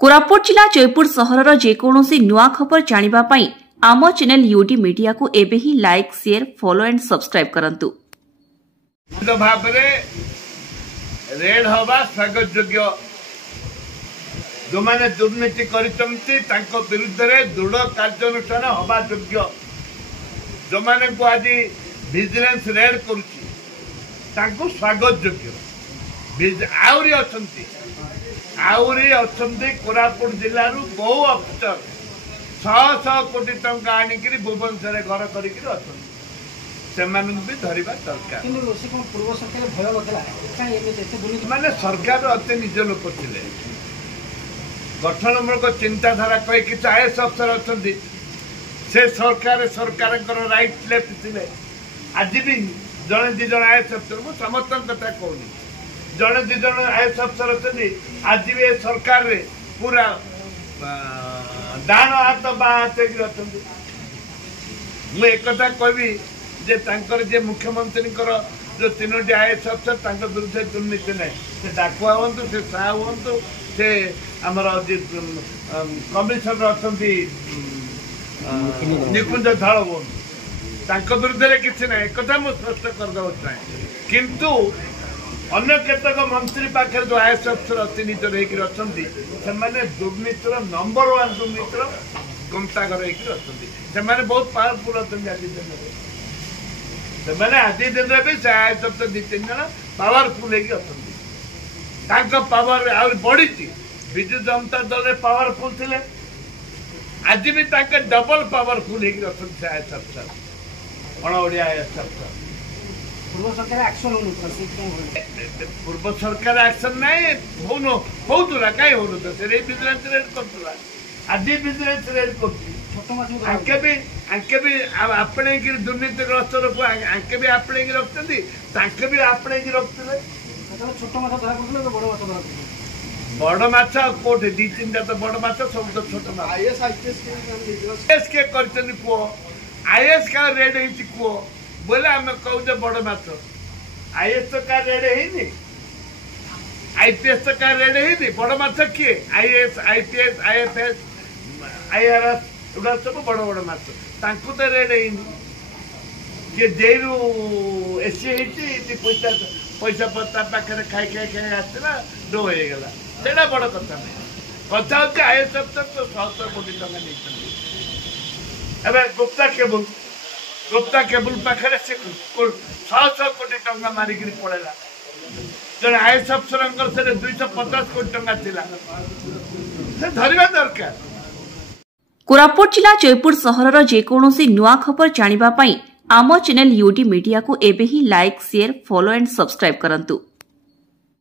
कोरापुट जिला जयपुर सहरर जेकोसी नुआ खबर जानिबा पई आम चैनल यूडी मीडिया को एबे ही like share follow and subscribe करंतु। भावरे रेड हवा स्वागत योग्य जो माने दुर्नीति करिसंती तांको विरुद्ध रे दृढ़ कार्यानुष्ठान हवा योग्य जो माने को आज विजिलेंस रेड करुची तांको स्वागत योग्य आउरी अछंती कोरापुट जिल्ला रु बहु अफिसर 600 कोटी टंका आनिकरी भुवनेश्वर घर करिकरी अछंती सेमानन भी धरिबा दरकार माने सरकार अति निज लोक थिले गठनमूलक चिंताधारा कही कि आईएएस अफसर अछंती से सरकार राइट लेफ्ट थिले आज भी जड़े दि जन आईएएस अफसर को समस्त कथा कहूनी जड़े दि जन आईएएस अफसर अछंती आज भी सरकार रे पूरा डाण हाथ बा हाथ अछंती मु एक कथा कहबी जे तांकर जे मुख्यमंत्री जो तीनोटी आईएएस अफसर विरुद्ध दुर्नीति ना से डाकुआ हूँ से साहा हूँ से आमर कमिशनर अच्छा निकुंज धल हूँ विरुद्ध किसी ना एक स्पष्ट करदे चाहे किंतु अन्य केतक मंत्री पाखे जो आईएएस अफसर अति निजर अच्छा से दुर्नीतिर नंबर 1 दुर्नीतिर गंताघर अच्छा बहुत पावरफुल अच्छा आज दिन में भी से आईएएस अफसर 2-3 जन पावरफुल अच्छा पावर आहुरी बढ़ी विजु जनता दल में पावरफुल थे आज भी डबल पावरफुल अच्छा आईएएस अफसर अणओडिया आईएएस अफसर पूर्व सरकार एक्शन पूर्व सरकार एक्शन नहीं होता कहीं हो विजिलेंस रेड कर आज विजिलेंस रेड कर आपणे दुर्नीतिग्रस्त लोक आंके भी आपणे रखते भी आपणे रखते बड़ माछ कोठे 2-3टा तो बड़ माछ सब तो छोट माछ आईएएस के करछन पुओ आईएएस का रेड हेछि पुओ बोले आम कहूचे बड़ माछ आईएएस तो का रेड है आईपीएस तो का रेड है बड़ माछ किए आईएएस आईपीएस आईएफएस आईआरएस एगुड़ा सब बड़ बड़ माछ तांकु तो रेड है किए जेलू एसी पैसा पैसा पता पाखे खाई खाई खाई आसला डो हो गला सेटा बड़ कथा नहीं कथा हूँ आईएएस अफसर तो 100 कोटी टका नहीं गुप्ता केबुल पाखे से 600 कोटी टंका मारिक पड़ेगा जन आईएएस अफसर 250 कोटी टंका से धरवा दरकार। कोरापुट जिला जयपुर सहरर जेकोसी नुआ खबर जानिबा पई आम चैनल यूडी मीडिया को एबे ही like share follow and subscribe करंतु।